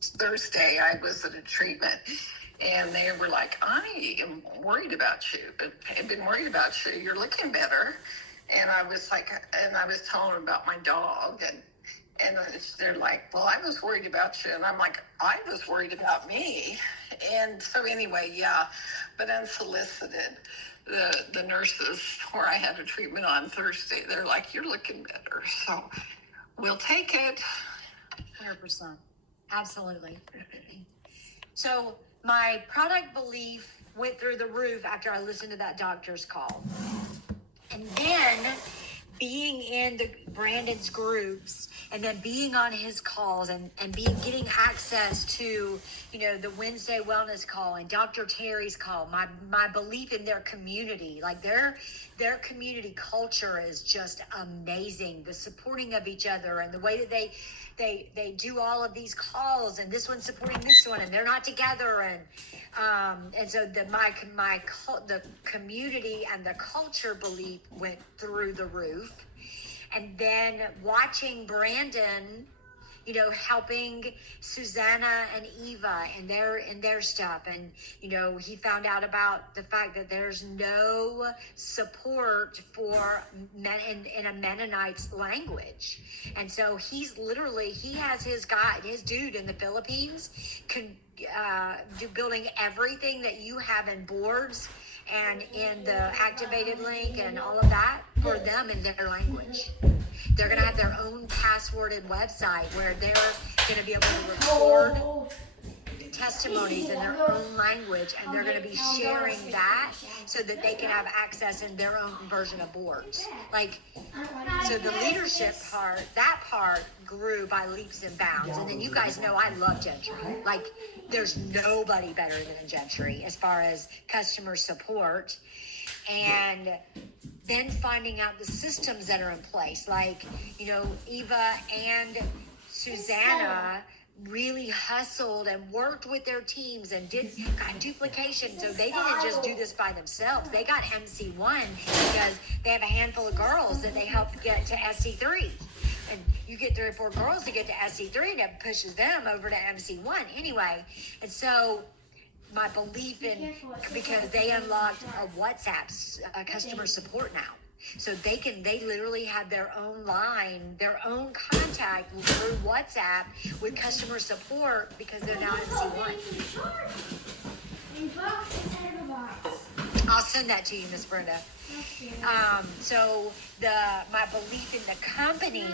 Thursday, I was at a treatment, and they were like, "I am worried about you. I've been worried about you. You're looking better." And I was like, and I was telling them about my dog, and they're like, "Well, I was worried about you," and I'm like, "I was worried about me." And so anyway, yeah, but unsolicited. The nurses where I had a treatment on Thursday, they're like, "You're looking better." So we'll take it. 100%. Absolutely. So my product belief went through the roof after I listened to that doctor's call. And then being in Brandon's groups and then being on his calls and getting access to, the Wednesday wellness call and Dr. Terry's call, my belief in their community, like their community culture is just amazing. The supporting of each other and the way that they do all of these calls, and this one's supporting this one and they're not together, and so the community and the culture belief went through the roof. And then watching Brandon, helping Susanna and Eva in their stuff. And, he found out about the fact that there's no support for men in a Mennonite's language. And so he has his dude in the Philippines building everything that you have in boards and in the activated link and all of that for them in their language. They're going to have their own passworded website where they're going to be able to record testimonies in their own language, and they're going to be sharing that so that they can have access in their own version of boards. So the leadership part, that part grew by leaps and bounds. And then you guys know I love Gentry. There's nobody better than Gentry as far as customer support. And then finding out the systems that are in place, Eva and Susanna really hustled and worked with their teams and got duplication. So they didn't just do this by themselves. They got MC1 because they have a handful of girls that they helped get to SC3. And you get 3 or 4 girls to get to SC3, and it pushes them over to MC1 anyway. And so my belief because they unlocked a WhatsApp customer support now. So they literally have their own line, their own contact through WhatsApp with customer support because they're now MC1. I'll send that to you, Miss Brenda. So my belief in the company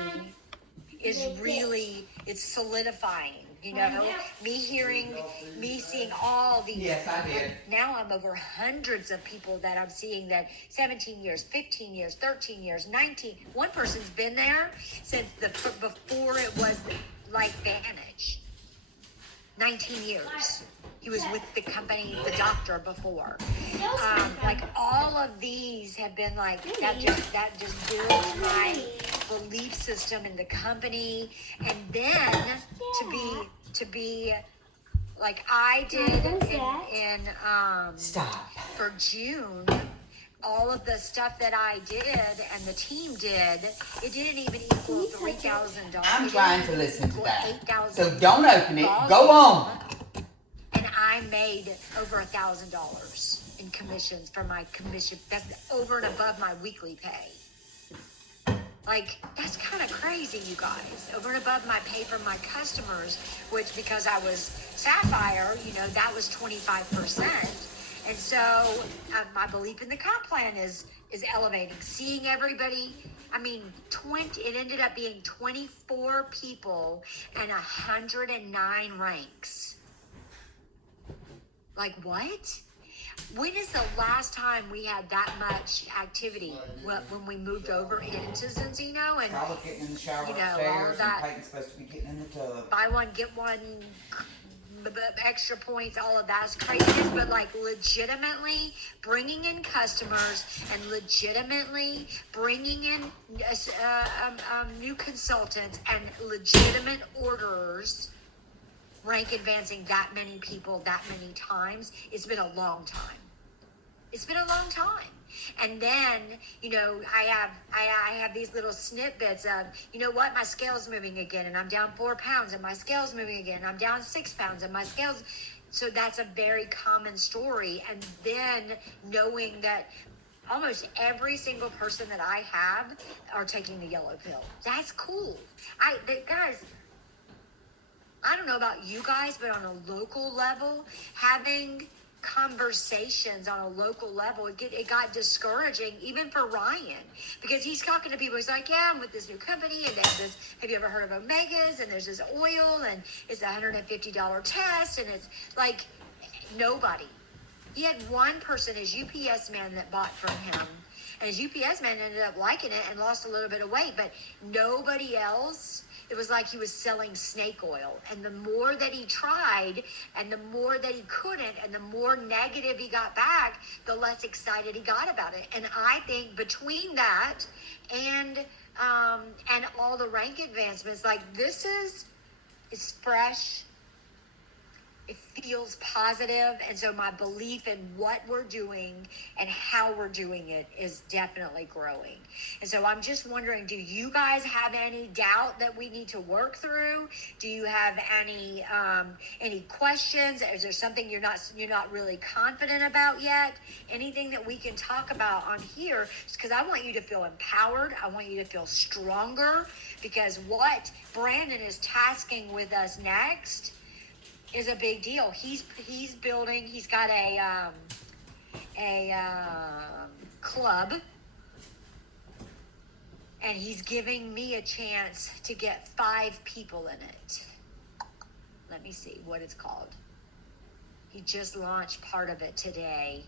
is really, it's solidifying. Me seeing all these. Yes, I did. Now I'm over hundreds of people that I'm seeing that 17 years, 15 years, 13 years, 19. One person's been there since before it was like Vantage. 19 years. He was with the company, the doctor before. All of these have been that just builds my belief system in the company. And then to be like I did in for June, all of the stuff that I did and the team did, it didn't even equal $3,000. I'm trying to listen to that. So don't open it. Go on. And I made over $1,000 in commissions for my commission. That's over and above my weekly pay. That's kind of crazy, you guys. Over and above my pay for my customers, which because I was Sapphire, that was 25%. And so my belief in the comp plan is elevating. Seeing everybody, it ended up being 24 people and 109 ranks. What? When is the last time we had that much activity? When we moved over into Zinzino and I was getting in the shower upstairs, all of that. And Peyton's supposed to be getting in the tub. Buy one, get one, extra points, all of that's craziness. But legitimately bringing in customers and legitimately bringing in new consultants and legitimate orders. Rank advancing that many people that many times, it's been a long time. It's been a long time. And then, I have these little snippets of, you know what, my scale's moving again, and I'm down 4 pounds, and my scale's moving again, and I'm down 6 pounds, and my scale's. So that's a very common story. And then knowing that almost every single person that I have are taking the yellow pill. That's cool. Guys, I don't know about you guys, but on a local level, having conversations on a local level, it got discouraging even for Ryan, because he's talking to people. He's like, yeah, I'm with this new company, and they have this, have you ever heard of Omegas? And there's this oil, and it's a $150 test, and it's like nobody. He had one person, his UPS man, that bought from him, and his UPS man ended up liking it and lost a little bit of weight, but nobody else. It was like he was selling snake oil. And the more that he tried, and the more that he couldn't, and the more negative he got back, the less excited he got about it. And I think between that and all the rank advancements, like this is fresh. It feels positive, and so my belief in what we're doing and how we're doing it is definitely growing. And so I'm just wondering, do you guys have any doubt that we need to work through? Do you have any questions? Is there something you're not really confident about yet? Anything that we can talk about on here? Because I want you to feel empowered. I want you to feel stronger, because what Brandon is tasking with us next is a big deal. He's building. He's got a club, and he's giving me a chance to get 5 people in it. Let me see what it's called. He just launched part of it today.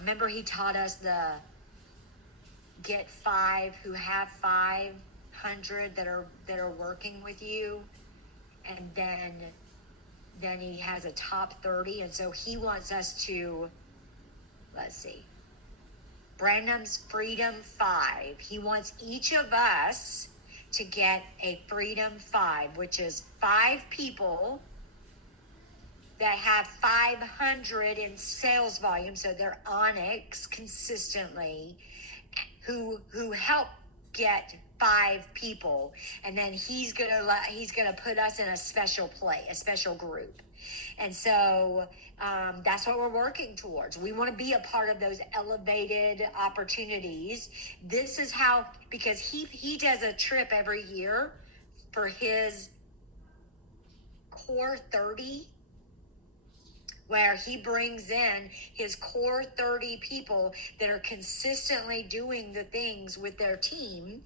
Remember, he taught us the get 5 who have 500 that are working with you, and then he has a top 30. And so he wants us to, let's see, Brandon's Freedom 5. He wants each of us to get a Freedom 5, which is 5 people that have 500 in sales volume. So they're Onyx consistently, who help get 5 people, and then he's gonna put us in a special group. And so that's what we're working towards. We want to be a part of those elevated opportunities. This is how, because he does a trip every year for his core 30, where he brings in his core 30 people that are consistently doing the things with their team.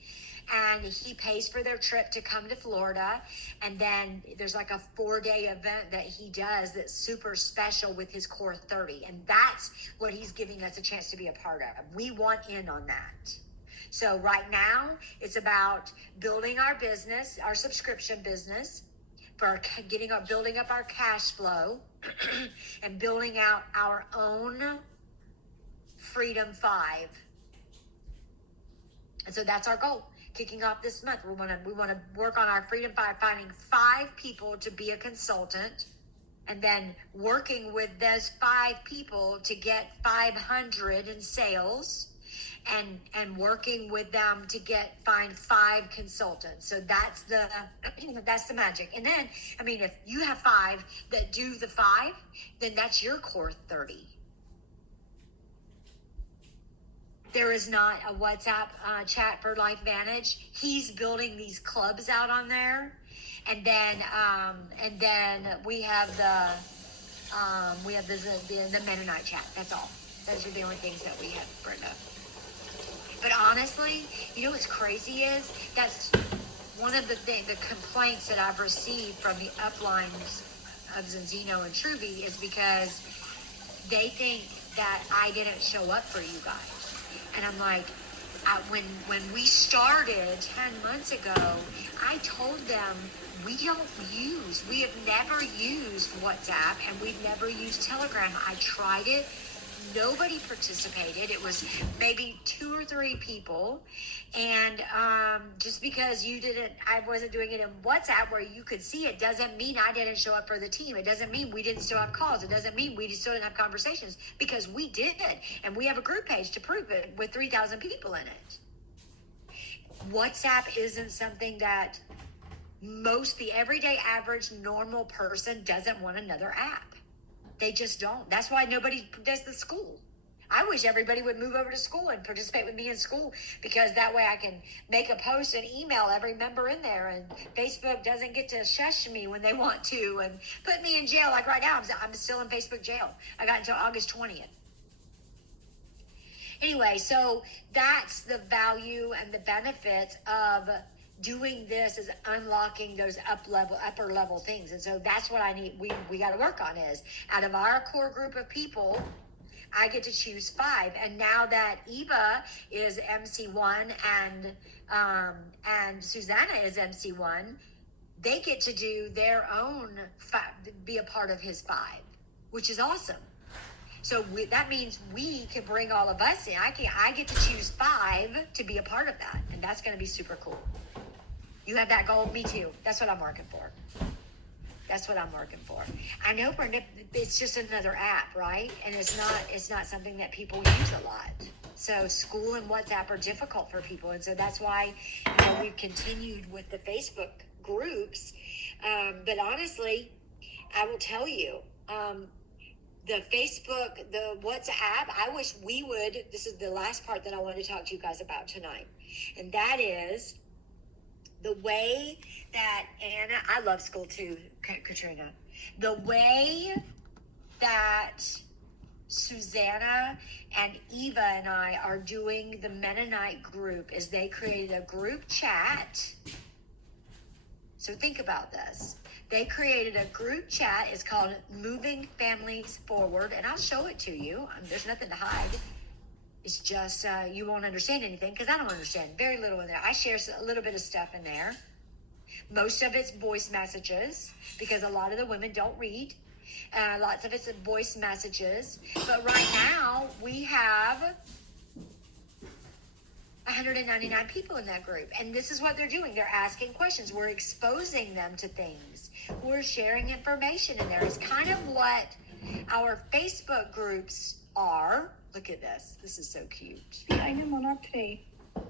And he pays for their trip to come to Florida. And then there's like a 4-day event that he does that's super special with his core 30. And that's what he's giving us a chance to be a part of. We want in on that. So right now, it's about building our business, our subscription business, for building up our cash flow and building out our own Freedom 5. And so that's our goal. Kicking off this month, we want to work on our Freedom 5, finding 5 people to be a consultant, and then working with those 5 people to get 500 in sales, and working with them to find 5 consultants. So that's the magic. And then, I mean, if you have 5 that do the 5, then that's your core 30. There is not a WhatsApp chat for LifeVantage. He's building these clubs out on there, and then we have the Mennonite chat. That's all. Those are the only things that we have, Brenda. But honestly, you know what's crazy is that's one of the complaints that I've received from the uplines of Zinzino and Truby is because they think that I didn't show up for you guys. And I'm like, when we started 10 months ago, I told them we have never used WhatsApp, and we've never used Telegram. I tried it nobody participated. It was maybe 2 or 3 people. And just because I wasn't doing it in WhatsApp where you could see it doesn't mean I didn't show up for the team. It doesn't mean we didn't still have calls. It doesn't mean we still didn't have conversations, because we did. And we have a group page to prove it with 3,000 people in it. WhatsApp isn't something that the everyday average normal person doesn't want another app. They just don't. That's why nobody does the school. I wish everybody would move over to school and participate with me in school, because that way I can make a post and email every member in there, and Facebook doesn't get to shush me when they want to and put me in jail. Like right now, I'm still in Facebook jail. I got until August 20th. Anyway, so that's the value and the benefits of doing this, is unlocking those upper level things. And so that's what I need. We got to work on, is out of our core group of people, I get to choose 5. And now that Eva is MC1 and Susanna is MC1, they get to do their own, be a part of his 5, which is awesome. So that means we can bring all of us in. I get to choose 5 to be a part of that. And that's going to be super cool. You have that goal? Me too. That's what I'm working for. I know, Brenda, it's just another app, right? And it's not something that people use a lot. So school and WhatsApp are difficult for people. And so that's why, we've continued with the Facebook groups. But honestly, I will tell you, the Facebook, the WhatsApp, I wish we would, this is the last part that I want to talk to you guys about tonight. And that is the way that Anna, I love school too, Katrina. The way that Susanna and Eva and I are doing the Mennonite group is they created a group chat. So think about this. They created a group chat. It's called Moving Families Forward. And I'll show it to you. There's nothing to hide. It's just you won't understand anything, because I don't understand very little in there. I share a little bit of stuff in there. Most of it's voice messages, because a lot of the women don't read. Lots of it's voice messages. But right now, we have 199 people in that group. And this is what they're doing. They're asking questions. We're exposing them to things. We're sharing information in there. It's kind of what our Facebook groups are. Look at this. This is so cute. Vi eine Monat tre.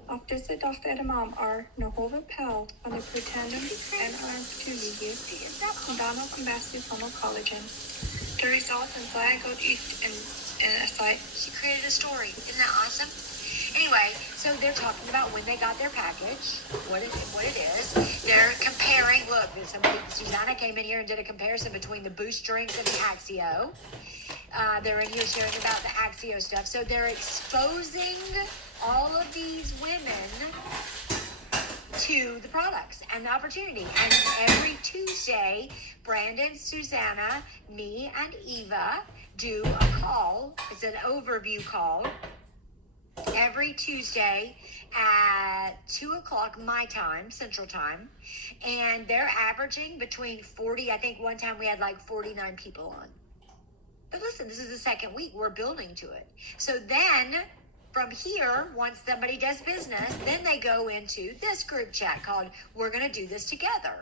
Auf diese Tochter mam are Nahova Pell on the pretendum and opportunity and Donald Ambassador from college. The result is that I got east in a site. She created a story. Isn't that awesome? Anyway, so they're talking about when they got their package, what it is. They're comparing. Look, Susanna came in here and did a comparison between the Boost drinks and the Axio. They're in here sharing about the Axio stuff. So they're exposing all of these women to the products and the opportunity. And every Tuesday, Brandon, Susanna, me, and Eva do a call. It's an overview call. Every Tuesday at 2:00 my time, Central Time. And they're averaging between 40, I think one time we had like 49 people on. But listen, this is the second week. We're building to it. So then from here, once somebody does business, then they go into this group chat called We're Going to Do This Together.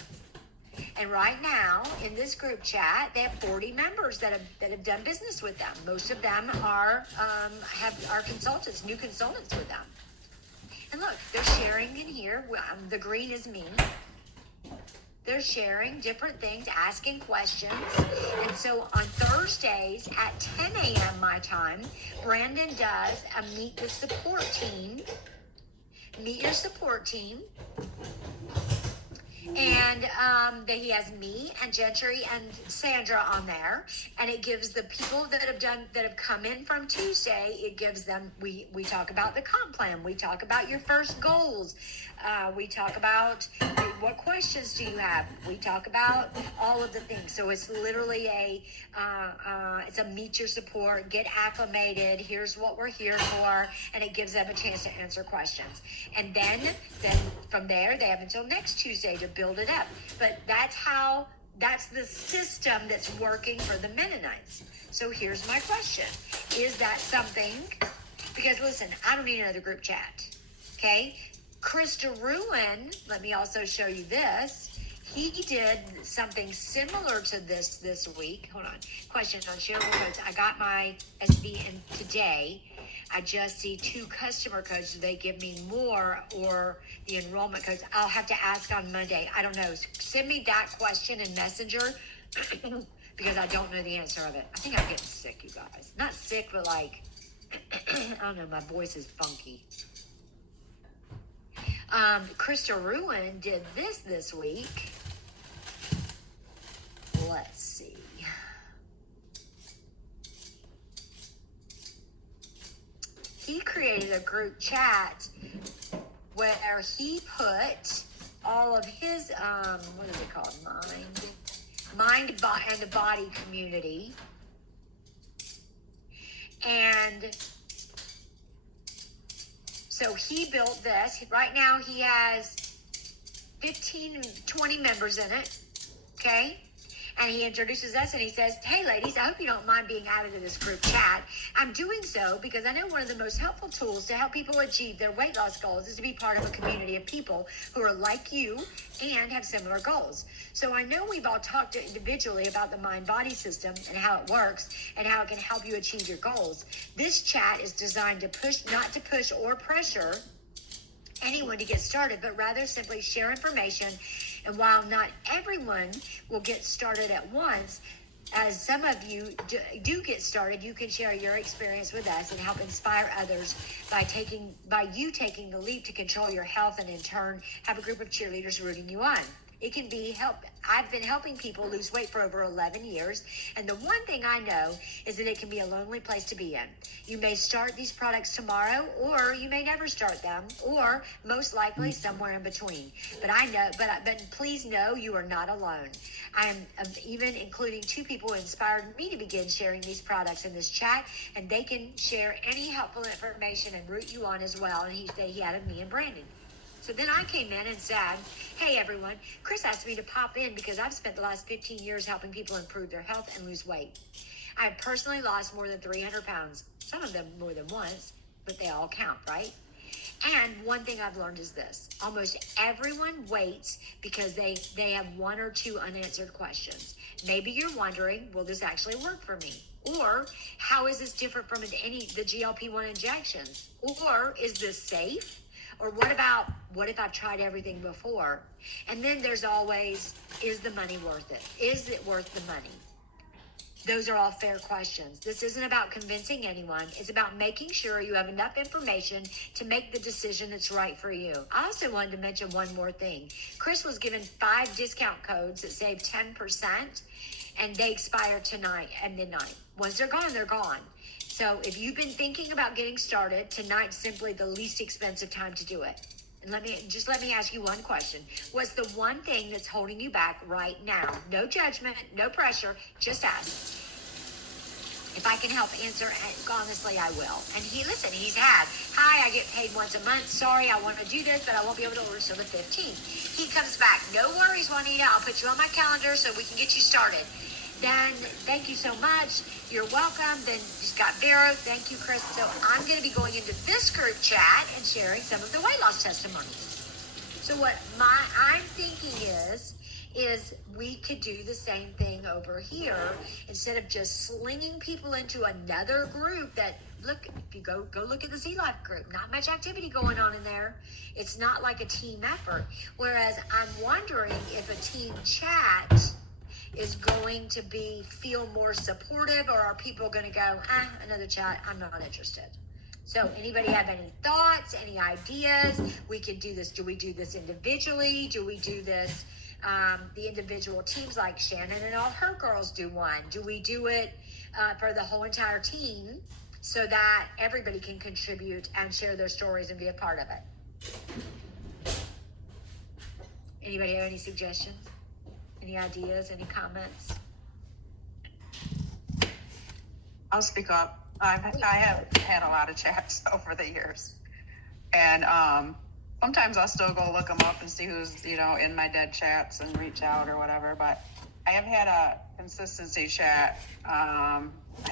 And right now in this group chat, they have 40 members that have done business with them. Most of them are consultants, new consultants with them. And look, they're sharing in here. The green is me. They're sharing different things, asking questions. And so on Thursdays at 10 a.m. my time, Brandon does a Meet the Support Team. Meet your support team. And he has me and Gentry and Sandra on there, and it gives the people that have come in from Tuesday, it gives them, we talk about the comp plan, we talk about your first goals, we talk about what questions do you have, we talk about all of the things. So it's literally it's a meet your support, get acclimated, here's what we're here for, and it gives them a chance to answer questions. And then from there, they have until next Tuesday to build it up. But that's how That's the system that's working for the Mennonites. So here's my question. Is that something? Because listen, I don't need another group chat. Okay? Krista Ruin, let me also show you this. He did something similar to this week. Hold on. Question on shareable codes. I got my SBN today. I just see 2 customer codes. Do they give me more or the enrollment codes? I'll have to ask on Monday. I don't know. Send me that question in Messenger because I don't know the answer of it. I think I'm getting sick, you guys. Not sick, but like, I don't know. My voice is funky. Krista Ruin did this week. Let's see. He created a group chat where he put all of his, what is it called? Mind and the body community. And so he built this. Right now he has 20 members in it. Okay? And he introduces us and he says, hey ladies, I hope you don't mind being added to this group chat. I'm doing so because I know one of the most helpful tools to help people achieve their weight loss goals is to be part of a community of people who are like you and have similar goals. So I know we've all talked individually about the mind-body system and how it works and how it can help you achieve your goals. This chat is designed to push, not to push or pressure anyone to get started, but rather simply share information. And while not everyone will get started at once, as some of you do get started, you can share your experience with us and help inspire others by you taking the leap to control your health and in turn have a group of cheerleaders rooting you on. It can be help. I've been helping people lose weight for over 11 years. And the one thing I know is that it can be a lonely place to be in. You may start these products tomorrow, or you may never start them, or most likely somewhere in between. But I know, but please know you are not alone. I am even including 2 people who inspired me to begin sharing these products in this chat, and they can share any helpful information and root you on as well. And he added me and Brandon. So then I came in and said, hey everyone, Chris asked me to pop in because I've spent the last 15 years helping people improve their health and lose weight. I've personally lost more than 300 pounds, some of them more than once, but they all count, right? And one thing I've learned is this. Almost everyone waits because they have 1 or 2 unanswered questions. Maybe you're wondering, will this actually work for me? Or how is this different from the GLP-1 injections? Or is this safe? Or what if I've tried everything before? And then there's always, is the money worth it? Is it worth the money? Those are all fair questions. This isn't about convincing anyone. It's about making sure you have enough information to make the decision that's right for you. I also wanted to mention one more thing. Chris was given 5 discount codes that save 10%, and they expire tonight at midnight. Once they're gone, they're gone. So if you've been thinking about getting started, tonight's simply the least expensive time to do it. And let me ask you one question. What's the one thing that's holding you back right now? No judgment, no pressure, just ask. If I can help answer, honestly, I will. And he's had, hi, I get paid once a month. Sorry, I want to do this, but I won't be able to order till the 15th. He comes back, no worries, Juanita, I'll put you on my calendar so we can get you started. Then, thank you so much. You're welcome. Then he's got Vero. Thank you, Chris. So I'm going to be going into this group chat and sharing some of the weight loss testimonies. So what I'm thinking is we could do the same thing over here instead of just slinging people into another group that, look, if you go look at the Z-Life group, not much activity going on in there. It's not like a team effort. Whereas I'm wondering if a team chat is going to feel more supportive, or are people going to go, another chat, I'm not interested. So anybody have any thoughts, any ideas? We could do this. Do we do this individually? Do we do this, the individual teams like Shannon and all her girls do one? Do we do it for the whole entire team so that everybody can contribute and share their stories and be a part of it? Anybody have any suggestions? Any ideas, any comments? I'll speak up. I have had a lot of chats over the years, and sometimes I'll still go look them up and see who's in my dead chats and reach out or whatever. But I have had a consistency chat. I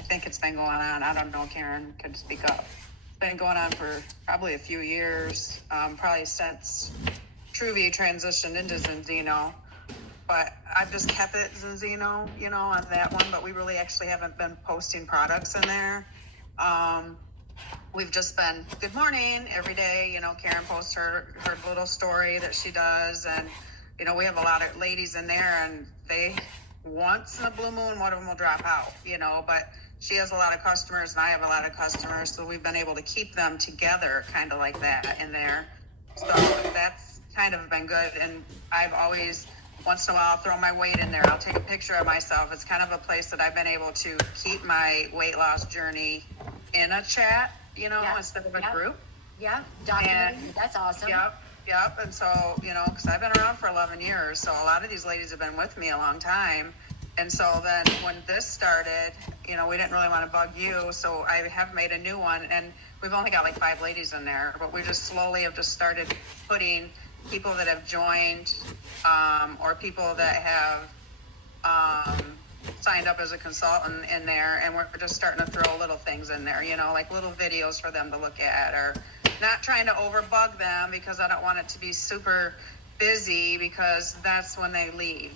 think it's been going on. I don't know. Karen could speak up. It's been going on for probably a few years, probably since Truvia transitioned into Zinzino. But I've just kept it Zinzino, on that one. But we really actually haven't been posting products in there. We've just been good morning every day. Karen posts her little story that she does, and we have a lot of ladies in there, and they once in a blue moon, one of them will drop out. But she has a lot of customers, and I have a lot of customers, so we've been able to keep them together, kind of like that in there. So that's kind of been good, and I've always. Once in a while, I'll throw my weight in there. I'll take a picture of myself. It's kind of a place that I've been able to keep my weight loss journey in a chat, instead of a group. Yeah, documented. That's awesome. Yep. And so, because I've been around for 11 years, so a lot of these ladies have been with me a long time. And so then when this started, we didn't really want to bug you, so I have made a new one, and we've only got like 5 ladies in there, but we just slowly have just started putting people that have joined, or people that have signed up as a consultant in there, and we're just starting to throw little things in there, like little videos for them to look at, or not trying to overbug them because I don't want it to be super busy because that's when they leave,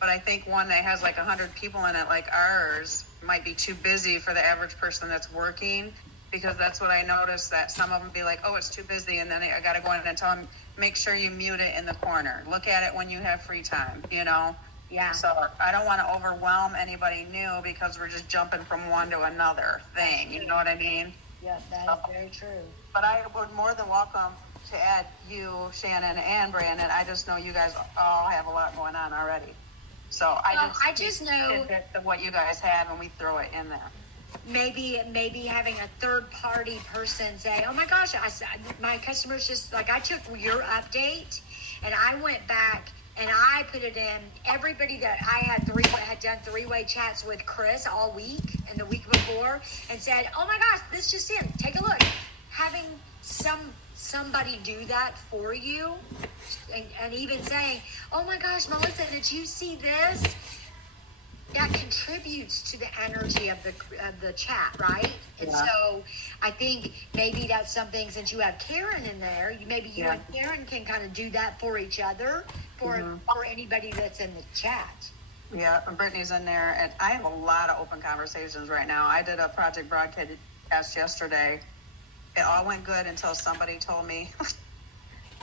But I think one that has like 100 people in it, like ours, might be too busy for the average person that's working, because that's what I noticed, that some of them be like, oh, it's too busy, and then I got to go in and tell them, make sure you mute it in the corner. Look at it when you have free time, Yeah. So I don't want to overwhelm anybody new because we're just jumping from one to another thing. You know what I mean? Yeah, that is very true. But I would more than welcome to add you, Shannon, and Brandon. I just know you guys all have a lot going on already. So I just know what you guys have, and we throw it in there. Maybe having a third party person say, oh my gosh, my customers just like, I took your update and I went back and I put it in. Everybody that I had done 3-way chats with Chris all week and the week before, and said, oh my gosh, this just in, take a look. Having somebody do that for you, and even saying, oh my gosh, Melissa, did you see this? That contributes to the energy of the chat, right? And so I think maybe that's something, since you have Karen in there, maybe you and Karen can kind of do that for each other, for anybody that's in the chat. Yeah, and Brittany's in there, and I have a lot of open conversations right now. I did a project broadcast yesterday. It all went good until somebody told me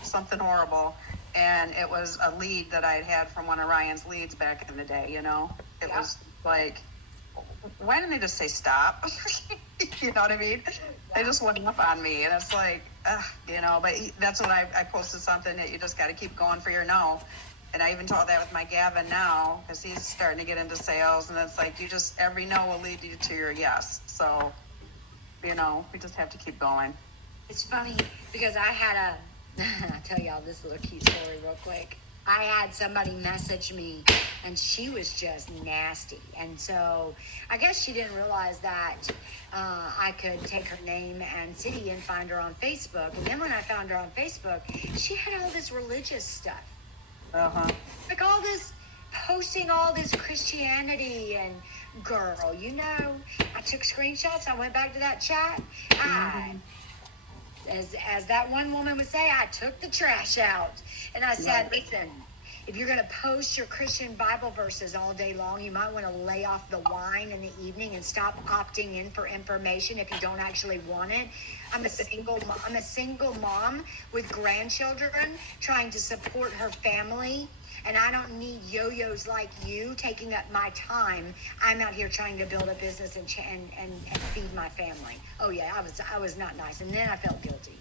something horrible. And it was a lead that I had from one of Ryan's leads back in the day, It was like, why didn't they just say stop? You know what I mean? They just went up on me. And it's like, but that's when I posted something that you just got to keep going for your no. And I even told that with my Gavin now, because he's starting to get into sales. And it's like, every no will lead you to your yes. So, we just have to keep going. It's funny because I had I'll tell y'all this little cute story real quick. I had somebody message me, and she was just nasty. And so I guess she didn't realize that I could take her name and city and find her on Facebook. And then when I found her on Facebook, she had all this religious stuff. Like all this, posting all this Christianity, and girl, I took screenshots. I went back to that chat. As that one woman would say, I took the trash out. And I said, listen, if you're going to post your Christian Bible verses all day long, you might want to lay off the wine in the evening and stop opting in for information if you don't actually want it. I'm a single mom with grandchildren trying to support her family. And I don't need yo-yos like you taking up my time. I'm out here trying to build a business and feed my family. Oh yeah, I was not nice, and then I felt guilty.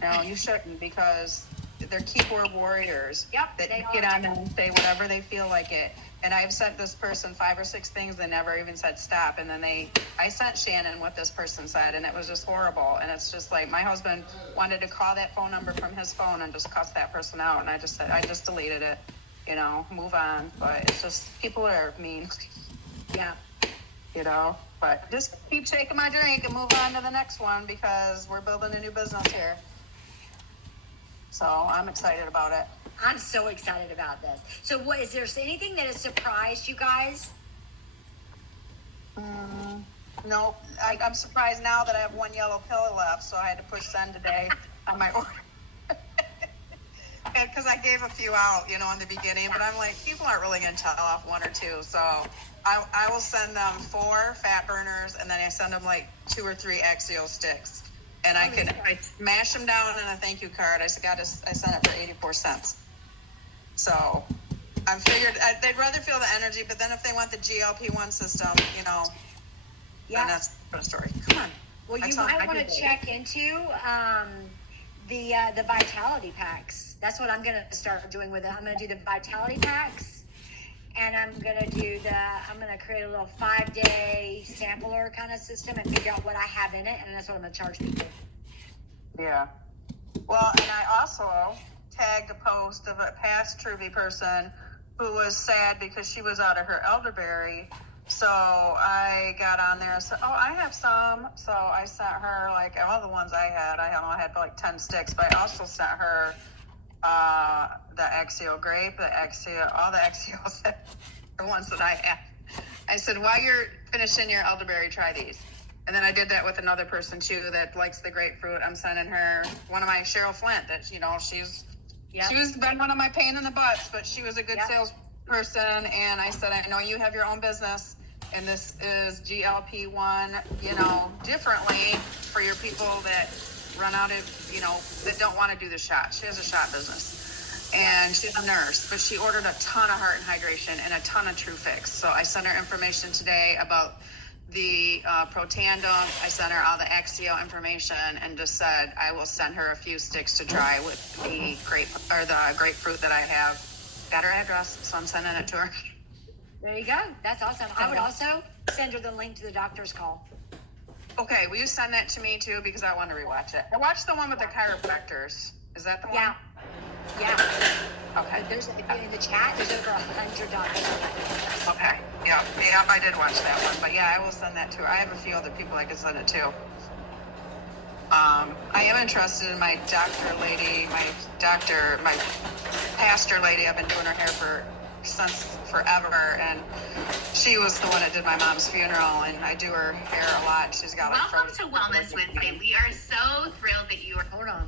No, you shouldn't, because they're keyboard warriors. Yep, that they get are. on there and say whatever they feel like it. And I've sent this person 5 or 6 things that never even said stop. And then I sent Shannon what this person said, and it was just horrible. And it's just like, my husband wanted to call that phone number from his phone and just cuss that person out. And I just said, I just deleted it, move on. But it's just, people are mean. Yeah. But just keep taking my drink and move on to the next one, because we're building a new business here. So I'm excited about it. I'm so excited about this. So what, is there anything that has surprised you guys? No, I'm surprised now that I have one yellow pill left, so I had to push send today on my order. Because I gave a few out, you know, in the beginning, but I'm like, people aren't really going to tell off one or two, so I will send them 4 fat burners, and then I send them like 2 or 3 Axio sticks, and I mash them down in a thank you card. I sent it for 84 cents. So I figured they'd rather feel the energy, but then if they want the GLP-1 system, you know, then that's a story. Come on. Well, you might want to check into the Vitality packs. That's what I'm going to start doing with it. I'm going to do the Vitality packs, and I'm going to create a little 5-day sampler kind of system and figure out what I have in it, and that's what I'm going to charge people. Yeah. Well, and I also tagged a post of a past Truvy person who was sad because she was out of her elderberry. So I got on there and said, oh, I have some. So I sent her, like, all the ones I had like 10 sticks, but I also sent her the Axio grape, all the Axios, the ones that I have. I said, while you're finishing your elderberry, try these. And then I did that with another person too that likes the grapefruit. I'm sending her one of my Cheryl Flint that, you know, she's been one of my pain in the butts, but she was a good salesperson. And I said, I know you have your own business, and this is GLP-1, you know, differently for your people that run out of, you know, that don't want to do the shot. She has a shot business, and she's a nurse, but she ordered a ton of Heart and Hydration and a ton of TrueFix. So I sent her information today about the Protandim. I sent her all the Axio information and just said I will send her a few sticks to try with the grapefruit that I have. Got her address, so I'm sending it to her. There you go. That's awesome. I would also send her the link to the doctor's call. Okay, will you send that to me too, because I want to rewatch it. I watched the one with the chiropractors. Is that the one? Yeah. Okay. There's in the chat. There's over 100 doctors. Okay. Yeah, I did watch that one, but yeah, I will send that to her. I have a few other people I can send it to. I am interested in my pastor lady. I've been doing her hair since forever, and she was the one that did my mom's funeral, and I do her hair a lot. She's got like Welcome to Wellness Wednesday. We are so thrilled that you are. Hold on.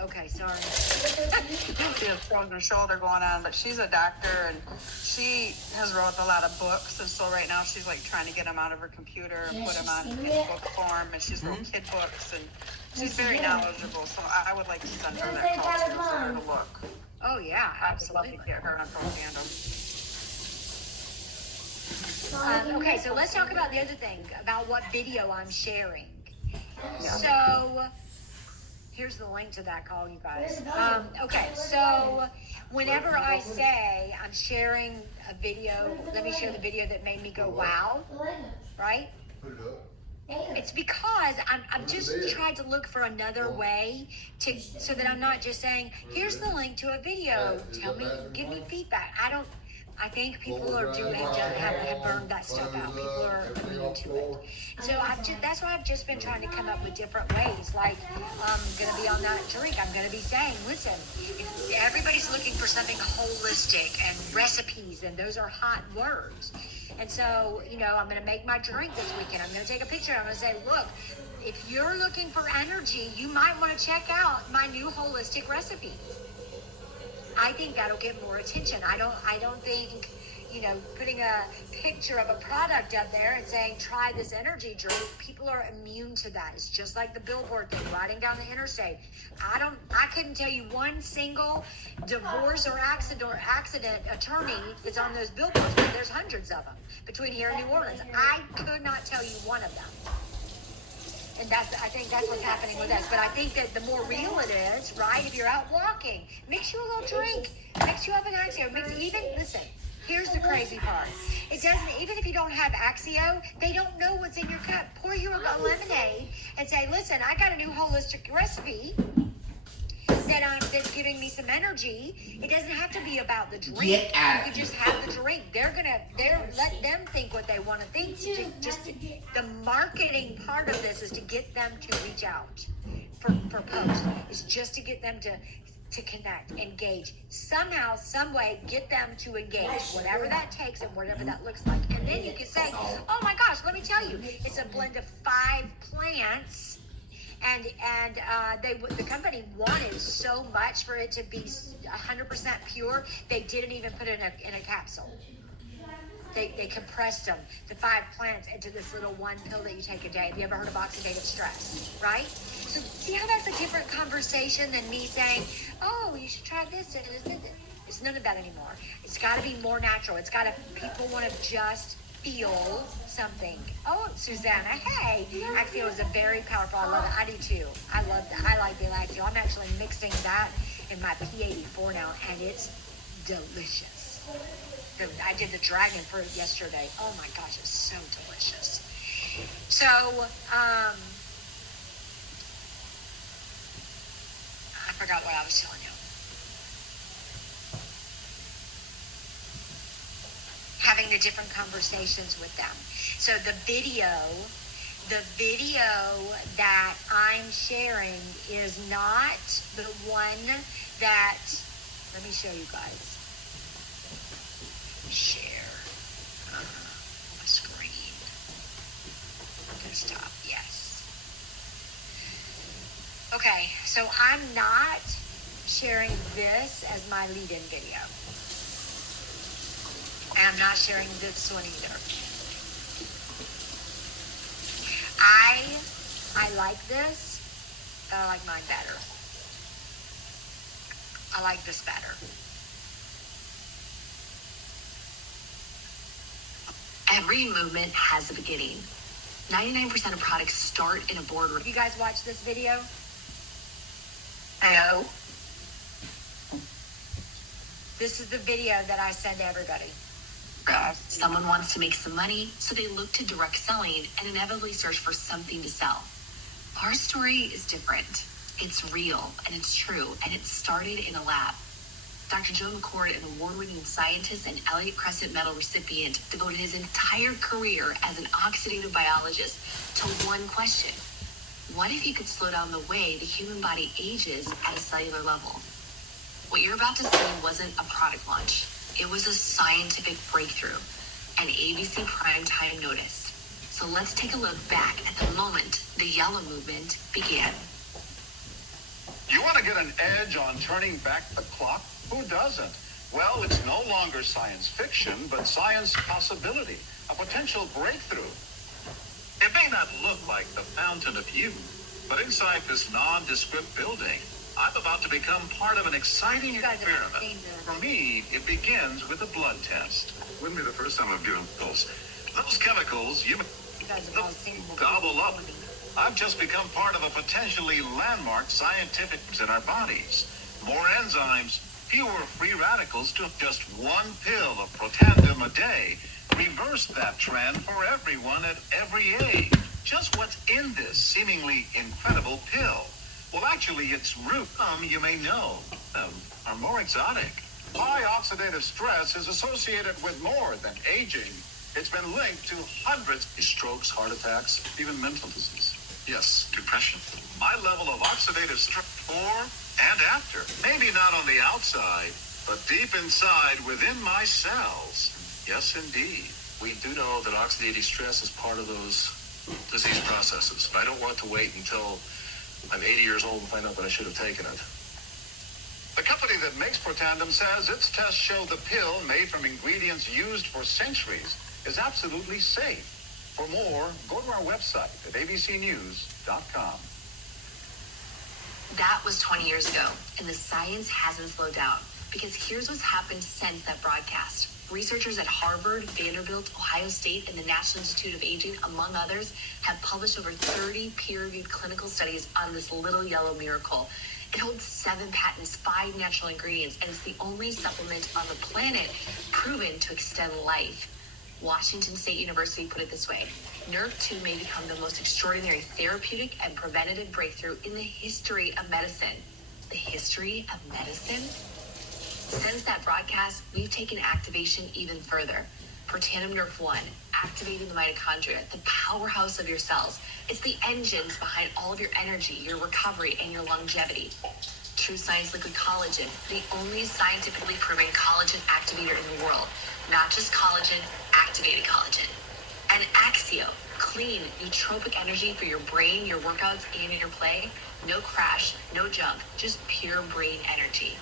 Okay, sorry. She has frozen shoulder going on, but she's a doctor, and she has wrote a lot of books, and so right now she's like trying to get them out of her computer and put them in book form, and she's wrote kid books, and she's very knowledgeable, so I would like to send her that call too for her to look. Oh yeah, I would love absolutely. to get her on Protandim. Okay, so let's talk about the other thing, about what video I'm sharing. So here's the link to that call, you guys. Okay, so whenever I say I'm sharing a video, let me share the video that made me go wow, right? Put it up. It's because I'm just trying to look for another way so that I'm not just saying, here's the link to a video, give me feedback. I think people have burned that stuff out. People are immune to it. So that's why I've just been trying to come up with different ways. Like, I'm going to be on that drink. I'm going to be saying, listen, everybody's looking for something holistic and recipes, and those are hot words. And so, you know, I'm going to make my drink this weekend. I'm going to take a picture. I'm going to say, look, if you're looking for energy, you might want to check out my new holistic recipe. I think that'll get more attention. I don't think, you know, putting a picture of a product up there and saying, try this energy drink, people are immune to that. It's just like the billboard thing, riding down the interstate. I couldn't tell you one single divorce or accident attorney that's on those billboards, but there's hundreds of them between here and New Orleans. I could not tell you one of them. And I think that's what's happening with us. But I think that the more real it is, right? If you're out walking, mix you a little drink, mix you up an Axio, listen, here's the crazy part. It doesn't, even if you don't have Axio, they don't know what's in your cup. Pour you a lemonade and say, listen, I got a new holistic recipe that's giving me some energy. It doesn't have to be about the drink. You can just have the drink. Let them think what they want to think. The marketing part of this is to get them to reach out for posts. It's just to get them to to connect, engage, somehow, some way, get them to engage, whatever that takes and whatever that looks like. And then you can say, oh my gosh, let me tell you, it's a blend of 5 plants. And the company wanted so much for it to be 100% pure, they didn't even put it in a capsule. They compressed them, the 5 plants, into this little one pill that you take a day. Have you ever heard of oxidative stress, right? So see how that's a different conversation than me saying, oh, you should try this. It's none of that anymore. It's got to be more natural. It's got to, people want to just feel something. Oh, Susanna, hey. Axial is a very powerful, I love it. I do too. I love that. I like the Axial. I'm actually mixing that in my P84 now, and it's delicious. I did the dragon fruit yesterday. Oh my gosh, it's so delicious. So, I forgot what I was telling you. Having the different conversations with them. So the video that I'm sharing is not the one that, let me show you guys. Share a screen. Desktop, yes. Okay, so I'm not sharing this as my lead-in video. And I'm not sharing this one either. I like this, but I like mine better. I like this better. Every movement has a beginning. 99% of products start in a boardroom. You guys watch this video? No. This is the video that I send to everybody. Someone wants to make some money, so they look to direct selling and inevitably search for something to sell. Our story is different. It's real and it's true, and it started in a lab. Dr. Joe McCord, an award-winning scientist and Elliott Crescent Medal recipient, devoted his entire career as an oxidative biologist to one question. What if you could slow down the way the human body ages at a cellular level? What you're about to see wasn't a product launch. It was a scientific breakthrough, an ABC primetime notice. So let's take a look back at the moment the yellow movement began. You want to get an edge on turning back the clock? Who doesn't? Well, it's no longer science fiction, but science possibility, a potential breakthrough. It may not look like the fountain of youth, but inside this nondescript building, I'm about to become part of an exciting experiment. For me, it begins with a blood test. Wouldn't be the first time I've given pills. Those chemicals you guys have all seen the gobble up. I've just become part of a potentially landmark scientific in our bodies. More enzymes, fewer free radicals to just one pill of Protandim a day. Reverse that trend for everyone at every age. Just what's in this seemingly incredible pill? Well, actually, its root, you may know, are more exotic. High oxidative stress is associated with more than aging. It's been linked to hundreds of strokes, heart attacks, even mental disease. Yes, depression. My level of oxidative stress before and after. Maybe not on the outside, but deep inside within my cells. Yes, indeed. We do know that oxidative stress is part of those disease processes. I don't want to wait until I'm 80 years old and find out that I should have taken it. The company that makes Protandim says its tests show the pill, made from ingredients used for centuries, is absolutely safe. For more, go to our website at abcnews.com. That was 20 years ago, and the science hasn't slowed down. Because here's what's happened since that broadcast. Researchers at Harvard, Vanderbilt, Ohio State, and the National Institute of Aging, among others, have published over 30 peer-reviewed clinical studies on this little yellow miracle. It holds 7 patents, 5 natural ingredients, and it's the only supplement on the planet proven to extend life. Washington State University put it this way: NERV2 may become the most extraordinary therapeutic and preventative breakthrough in the history of medicine. The history of medicine? Since that broadcast, we've taken activation even further. Protandim Nrf1, activating the mitochondria, the powerhouse of your cells. It's the engines behind all of your energy, your recovery, and your longevity. True Science Liquid Collagen, the only scientifically proven collagen activator in the world. Not just collagen, activated collagen. And Axio, clean, nootropic energy for your brain, your workouts, and your play. No crash, no junk, just pure brain energy.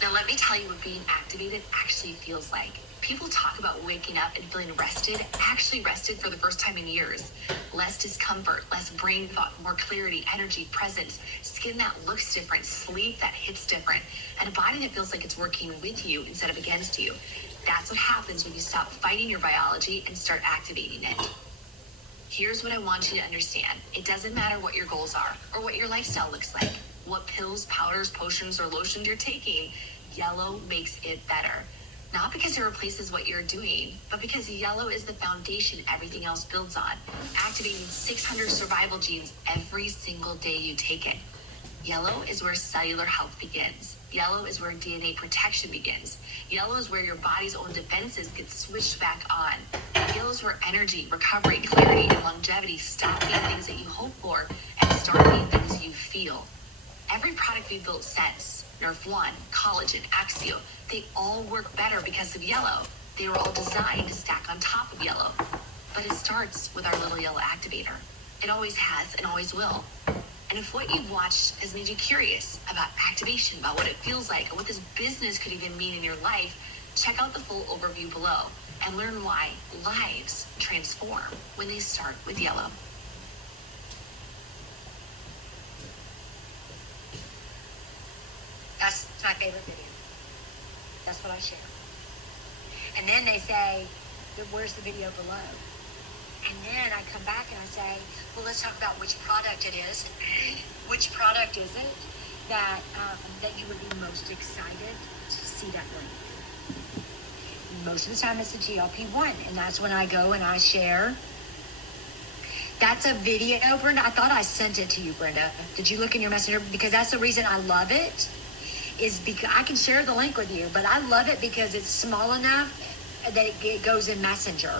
Now let me tell you what being activated actually feels like. People talk about waking up and feeling rested, actually rested for the first time in years. Less discomfort, less brain fog, more clarity, energy, presence, skin that looks different, sleep that hits different, and a body that feels like it's working with you instead of against you. That's what happens when you stop fighting your biology and start activating it. Here's what I want you to understand. It doesn't matter what your goals are or what your lifestyle looks like, what pills, powders, potions, or lotions you're taking. Yellow makes it better. Not because it replaces what you're doing, but because yellow is the foundation everything else builds on, activating 600 survival genes every single day you take it. Yellow is where cellular health begins. Yellow is where DNA protection begins. Yellow is where your body's own defenses get switched back on. Yellow is where energy, recovery, clarity, and longevity stop being things that you hope for and start being things you feel. Every product we've built since, Nerf One, Collagen, Axio, they all work better because of yellow. They were all designed to stack on top of yellow. But it starts with our little yellow activator. It always has and always will. And if what you've watched has made you curious about activation, about what it feels like, and what this business could even mean in your life, check out the full overview below and learn why lives transform when they start with yellow. That's my favorite video. That's what I share. And then they say, where's the video below? And then I come back and I say, well, let's talk about which product it is. Which product is it that you would be most excited to see that link? Most of the time it's the GLP-1. And that's when I go and I share. That's a video, Brenda. I thought I sent it to you, Brenda. Did you look in your messenger? Because that's the reason I love it. Is because I can share the link with you, but I love it because it's small enough that it goes in Messenger.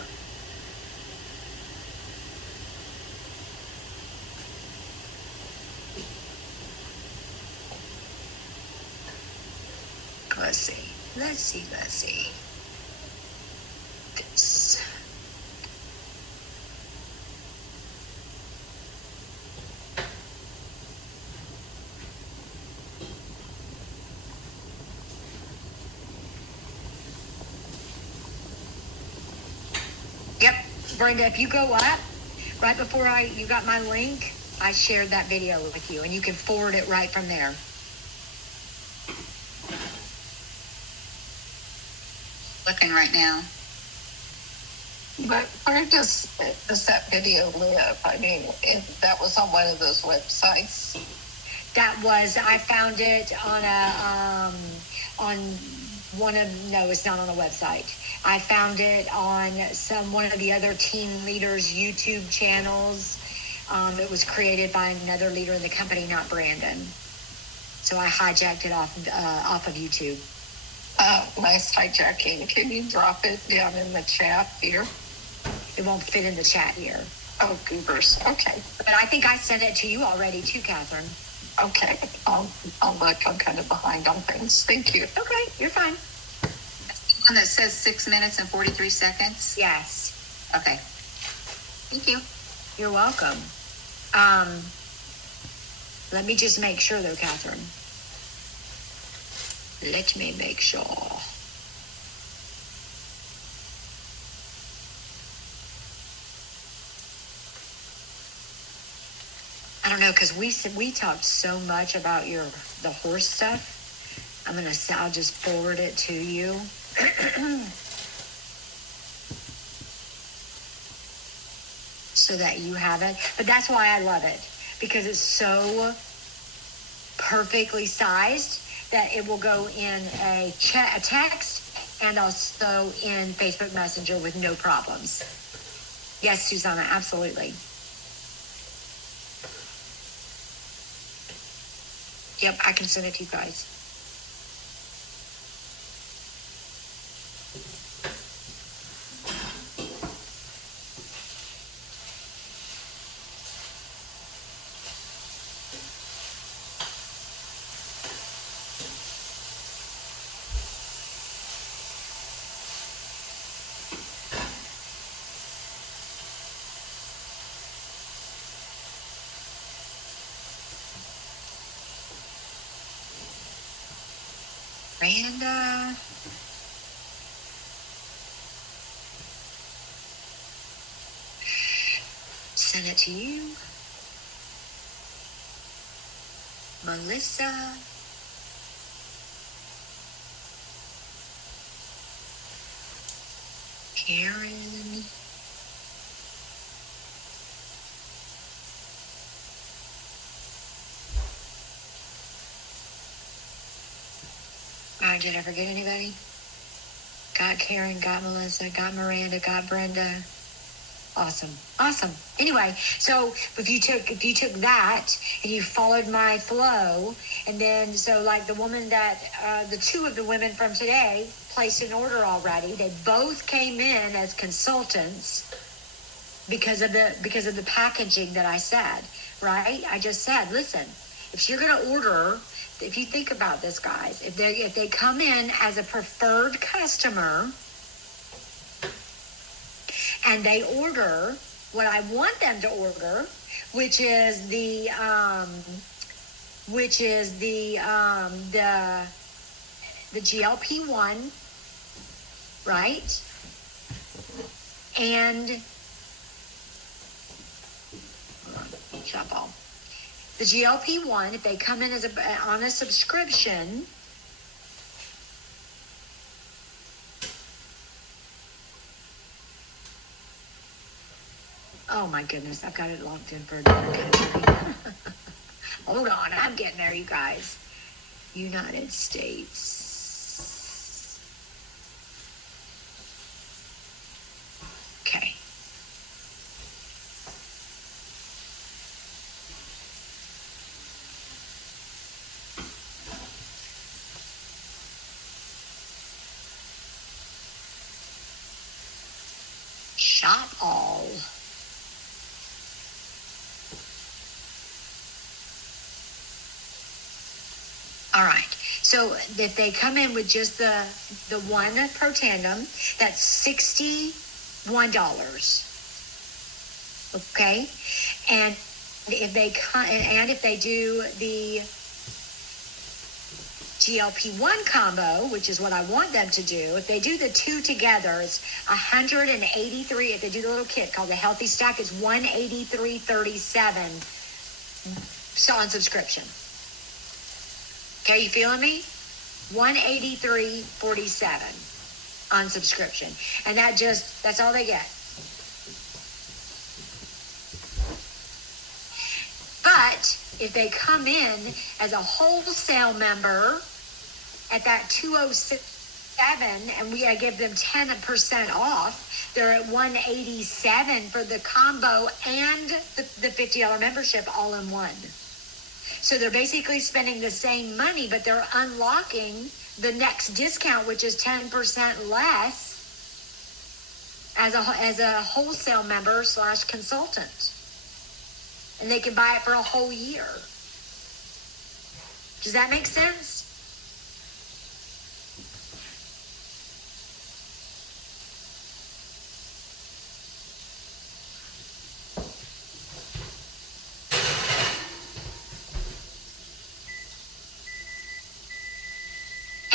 Let's see. This. Yep, Brenda, if you go up, right before you got my link, I shared that video with you, and you can forward it right from there. Looking right now. But where does that video live? I mean, that was on one of those websites. I found it on it's not on a website. I found it on one of the other team leaders' YouTube channels. It was created by another leader in the company, not Brandon. So I hijacked it off of YouTube. Nice hijacking. Can you drop it down in the chat here? It won't fit in the chat here. Oh, goobers. Okay. But I think I sent it to you already too, Catherine. Okay. I'll look. I'm kind of behind on things. Thank you. Okay, you're fine. One that says 6 minutes and 43 seconds? Yes. Okay. Thank you. You're welcome. Let me just make sure though, Catherine. Let me make sure. I don't know, because we talked so much about the horse stuff. I'll just forward it to you. So that you have it. But that's why I love it, because it's so perfectly sized that it will go in a text and also in Facebook Messenger with no problems. Yes, Susanna, absolutely. Yep, I can send it to you guys. Miranda. Send it to you. Melissa. Karen. All right, did I forget anybody? Got Karen, got Melissa, got Miranda, got Brenda. Awesome. Anyway, so if you took that and you followed my flow, and then so like the woman that the two of the women from today placed an order already. They both came in as consultants because of the packaging that I said, right? I just said, listen, if you're gonna order, if you think about this, guys, if they come in as a preferred customer and they order what I want them to order, which is the GLP-1, right? And shop all. The GLP-1, if they come in as on a subscription, oh my goodness, I've got it locked in for a different country. Hold on, I'm getting there, you guys. United States. Okay. Shop all. All right. So if they come in with just the one Protandim, that's $61. Okay, and if they if they do the GLP-1 combo, which is what I want them to do, if they do the two together, it's $183. If they do the little kit called the Healthy Stack, it's $183.37. So on subscription. Okay, you feeling me? $183.47 on subscription, and that's all they get. But if they come in as a wholesale member at that 207, and I give them 10% off, they're at $187 for the combo and the $50 membership all in one. So they're basically spending the same money, but they're unlocking the next discount, which is 10% less as a wholesale member / consultant. And they can buy it for a whole year. Does that make sense?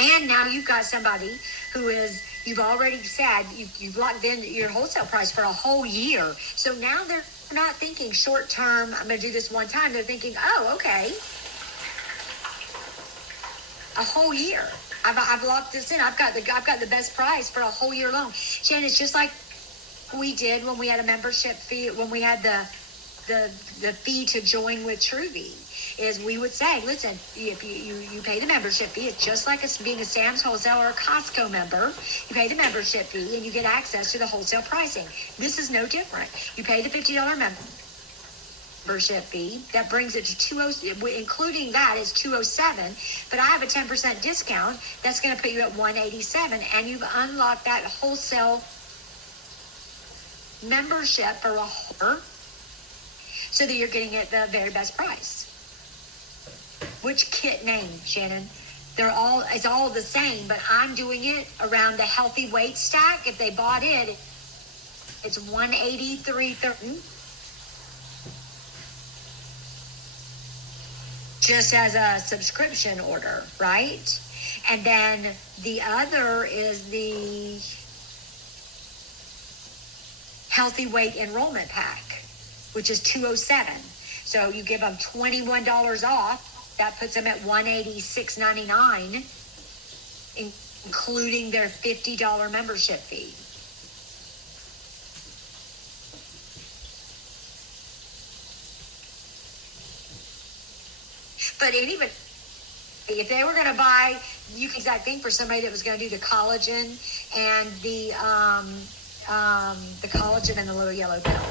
And now you've got somebody who is, you've already said, you've locked in your wholesale price for a whole year. So now they're not thinking short term, I'm going to do this one time. They're thinking, oh, okay, a whole year. I've locked this in. I've got the best price for a whole year long. Shannon, it's just like we did when we had a membership fee, when we had the fee to join with Truby. Is we would say, listen, if you pay the membership fee, it's just like being a Sam's Wholesale or a Costco member. You pay the membership fee and you get access to the wholesale pricing. This is no different. You pay the $50 membership fee. That brings it to $207, including that is $207. But I have a 10% discount. That's going to put you at $187, and you've unlocked that wholesale membership for a whole, so that you're getting it the very best price. Which kit name, Shannon? It's all the same, but I'm doing it around the Healthy Weight Stack. If they bought it, it's $183.30. Just as a subscription order, right? And then the other is the Healthy Weight Enrollment Pack, which is $207. So you give them $21 off. That puts them at $186.99, including their $50 membership fee. But anybody, if they were going to buy, you can exact thing for somebody that was going to do the collagen and the collagen and the little yellow pill.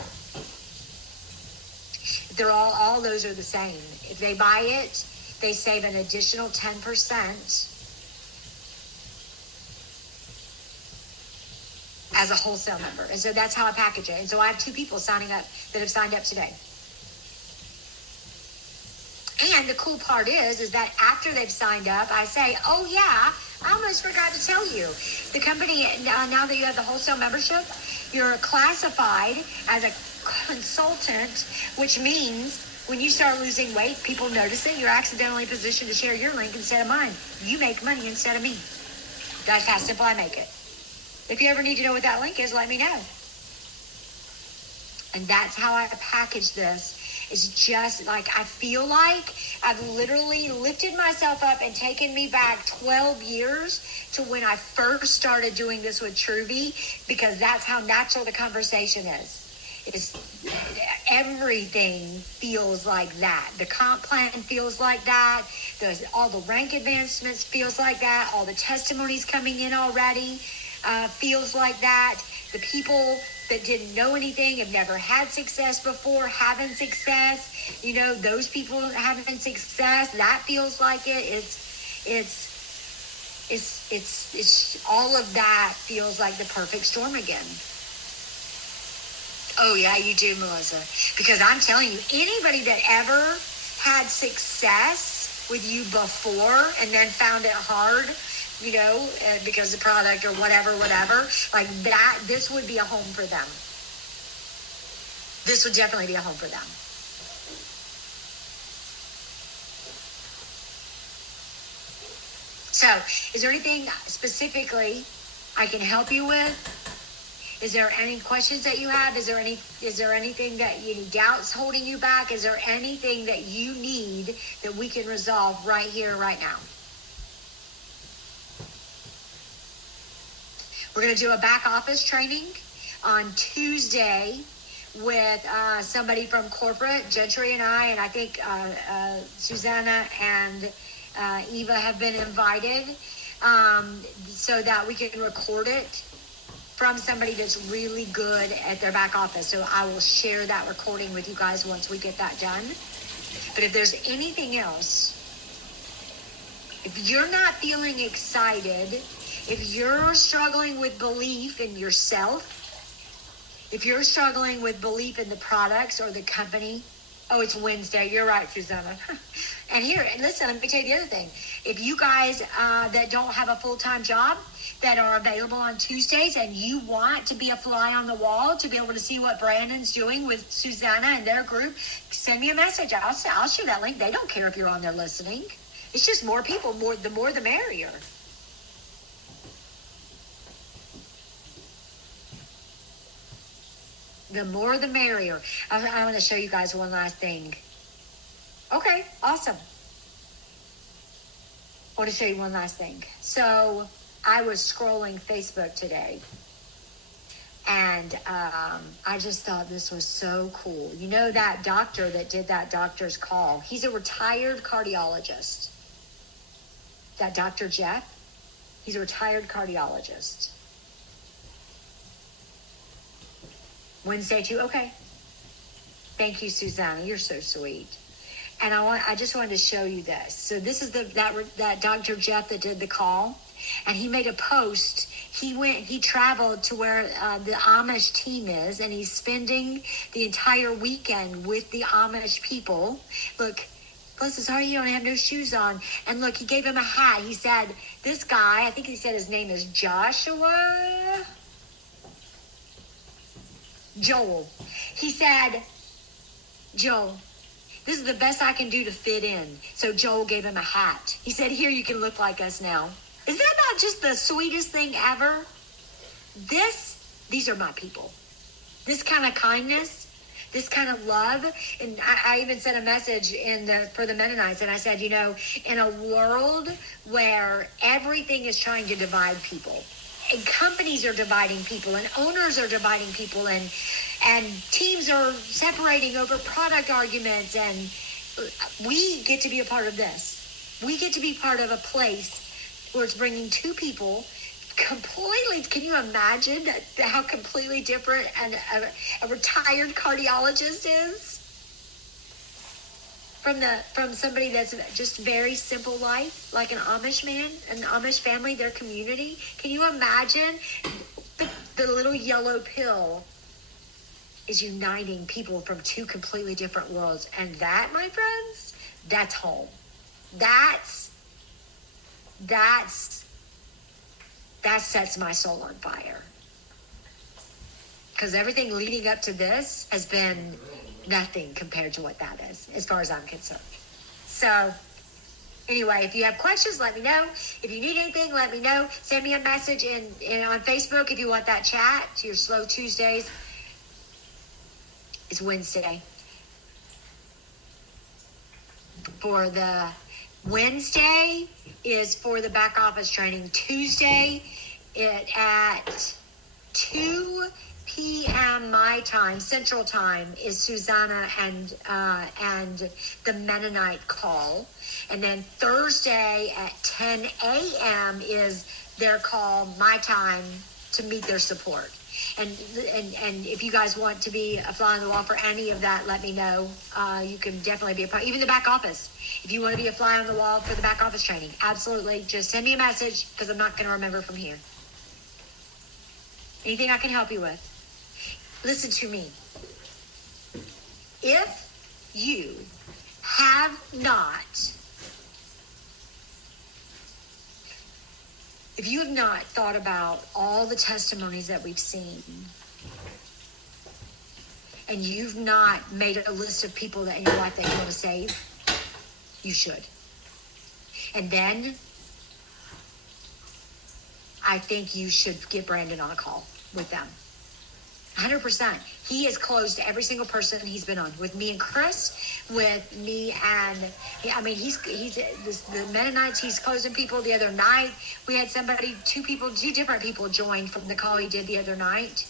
They're all those are the same. If they buy it, they save an additional 10% as a wholesale member. And so that's how I package it. And so I have 2 people signing up that have signed up today. And the cool part is that after they've signed up, I say, oh yeah, I almost forgot to tell you. The company, now that you have the wholesale membership, you're classified as a consultant, which means when you start losing weight, people notice it. You're accidentally positioned to share your link instead of mine. You make money instead of me. That's how simple I make it. If you ever need to know what that link is, let me know. And that's how I package this. It's just like, I feel like I've literally lifted myself up and taken me back 12 years to when I first started doing this with Truvy, because that's how natural the conversation is. Everything feels like that. The comp plan feels like that. All the rank advancements feels like that. All the testimonies coming in already feels like that. The people that didn't know anything, have never had success before, having success, those people having success, that feels like it. It's all of that feels like the perfect storm again. Oh yeah, you do, Melissa. Because I'm telling you, anybody that ever had success with you before and then found it hard, because the product or whatever, like that, this would be a home for them. This would definitely be a home for them. So, is there anything specifically I can help you with? Is there any questions that you have? Is there anything that any doubts holding you back? Is there anything that you need that we can resolve right here, right now? We're going to do a back office training on Tuesday with somebody from corporate, Gentry and I think Susanna and Eva have been invited so that we can record it from somebody that's really good at their back office. So I will share that recording with you guys once we get that done. But if there's anything else, if you're not feeling excited, if you're struggling with belief in yourself, if you're struggling with belief in the products or the company, oh, it's Wednesday. You're right, Susanna. And listen, let me tell you the other thing. If you guys that don't have a full-time job that are available on Tuesdays and you want to be a fly on the wall to be able to see what Brandon's doing with Susanna and their group, send me a message. I'll share that link. They don't care if you're on there listening. It's just more people. The more the merrier. The more the merrier. I'm going to show you guys one last thing. Okay, awesome. I want to show you one last thing. So I was scrolling Facebook today, and I just thought this was so cool. You know that doctor that did that doctor's call? He's a retired cardiologist. That Dr. Jeff, he's a retired cardiologist. Wednesday too? Okay. Thank you, Susanna. You're so sweet. And I just wanted to show you this. So this is that Dr. Jeff that did the call, and he made a post. He traveled to where the Amish team is, and he's spending the entire weekend with the Amish people. Look, bless his heart, you don't have no shoes on. And look, he gave him a hat. He said, this guy, I think he said his name is Joel. He said, Joel, This is the best I can do to fit in. So Joel gave him a hat. He said, here, you can look like us now. Is that not just the sweetest thing ever? These are my people. This kind of kindness, this kind of love. And I even sent a message for the Mennonites, and I said, you know, in a world where everything is trying to divide people, and companies are dividing people, and owners are dividing people, and teams are separating over product arguments, and we get to be a part of this. We get to be part of a place where it's bringing two people completely. Can you imagine how completely different a retired cardiologist is from somebody that's just very simple life, like an Amish man, an Amish family, their community? Can you imagine the little yellow pill is uniting people from two completely different worlds? And that, my friends, that's home. That sets my soul on fire. Because everything leading up to this has been nothing compared to what that is, as far as I'm concerned. So, anyway, if you have questions, let me know. If you need anything, let me know. Send me a message on Facebook if you want that chat. Your Slow Tuesdays. It's Wednesday. For the Wednesday is for the back office training. Tuesday at 2 p.m. my time, Central Time, is Susanna and the Mennonite call. And then Thursday at 10 a.m. is their call, my time, to meet their support. And if you guys want to be a fly on the wall for any of that, let me know. You can definitely be a part. Even the back office. If you want to be a fly on the wall for the back office training, absolutely. Just send me a message, because I'm not going to remember from here. Anything I can help you with. Listen to me. If you have not thought about all the testimonies that we've seen, and you've not made a list of people that in your life that you want to save, you should. And then I think you should get Brandon on a call with them. 100%. He has closed every single person he's been on, with me and Chris, with me and, I mean, he's the Mennonites, he's closing people. The other night, we had two different people join from the call he did the other night.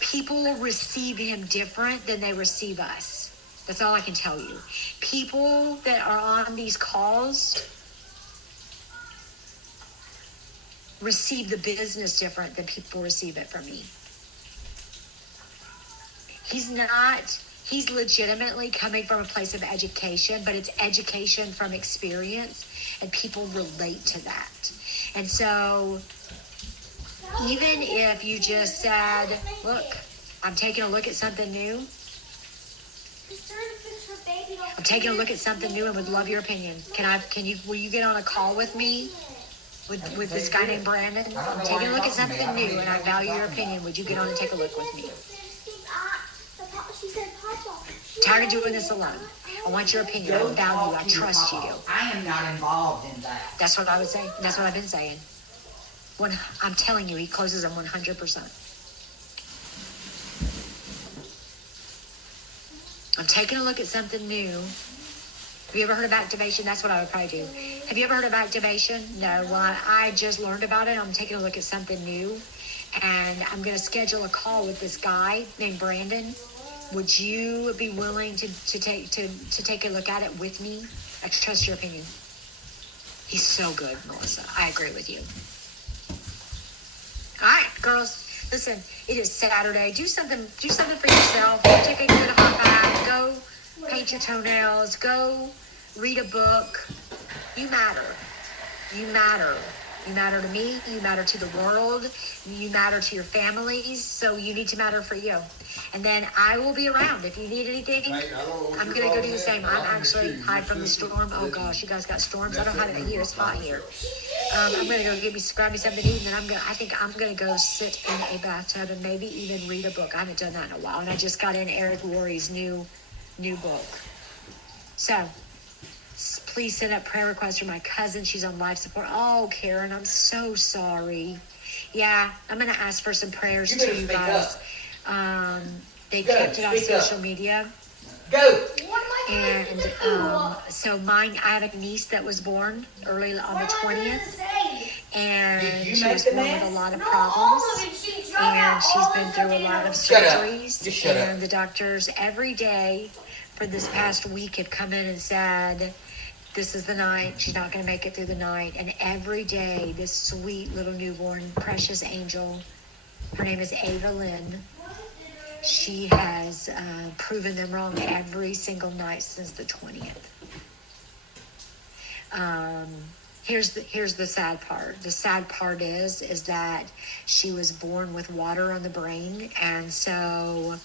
People receive him different than they receive us. That's all I can tell you. People that are on these calls receive the business different than people receive it from me. He's legitimately coming from a place of education, but it's education from experience, and people relate to that. And so even if you just said, look, I'm taking a look at something new. I'm taking a look at something new and would love your opinion. Will you get on a call with me? With this guy named Brandon? I'm taking a look at something new and I value your opinion. Would you get on and take a look with me? Tired of doing this alone. I want your opinion. I value you. I trust you. I am not involved in that. That's what I would say. That's what I've been saying. I'm telling you, he closes them 100%. I'm taking a look at something new. Have you ever heard of activation? That's what I would probably do. Have you ever heard of activation? No. Well, I just learned about it. I'm taking a look at something new, and I'm going to schedule a call with this guy named Brandon. Would you be willing to take a look at it with me? I trust your opinion. He's so good, Melissa. I agree with you. All right, girls. Listen, it is Saturday. Do something for yourself. Go take a good hot bath. Go paint your toenails. Go read a book. You matter. You matter. You matter to me. You matter to the world. You matter to your families. So you need to matter for you. And then I will be around. If you need anything, I'm going to go do the same. I'm actually hide from the storm. Oh gosh, you guys got storms. I don't have it here. It's hot here. I'm going to go grab me something to eat, and then I think I'm going to go sit in a bathtub and maybe even read a book. I haven't done that in a while. And I just got in Eric Worre's new new book. So please send up prayer requests for my cousin. She's on life support. Oh, Karen, I'm so sorry. Yeah, I'm going to ask for some prayers You better to you speak guys. They kept it on speak up. social media. Go. And so I have a niece that was born early on the 20th. And Did you she make was the born with a mess? lot of problems. And she's been through a lot of Shut up. surgeries. Just shut up. And the doctors every day for this past week had come in and said, this is the night. She's not going to make it through the night. And every day, this sweet little newborn, precious angel, her name is Ava Lynn. She has proven them wrong every single night since the 20th. Here's the sad part. The sad part is that she was born with water on the brain, and so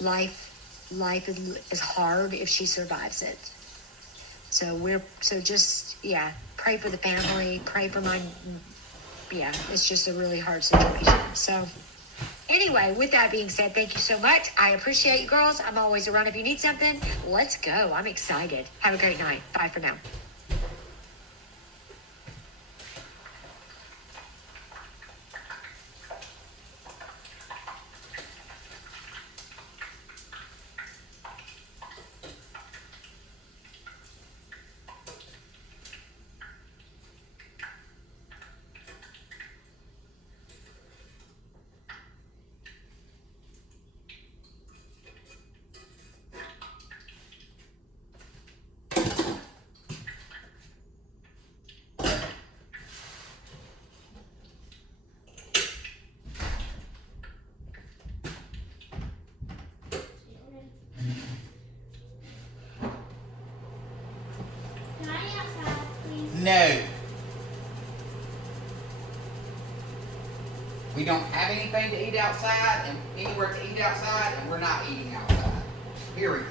life is hard if she survives it. So just pray for the family, pray for it's just a really hard situation. So anyway, with that being said, thank you so much. I appreciate you girls. I'm always around if you need something. Let's go. I'm excited. Have a great night. Bye for now. No. We don't have anything to eat outside and anywhere to eat outside, and we're not eating outside. Period.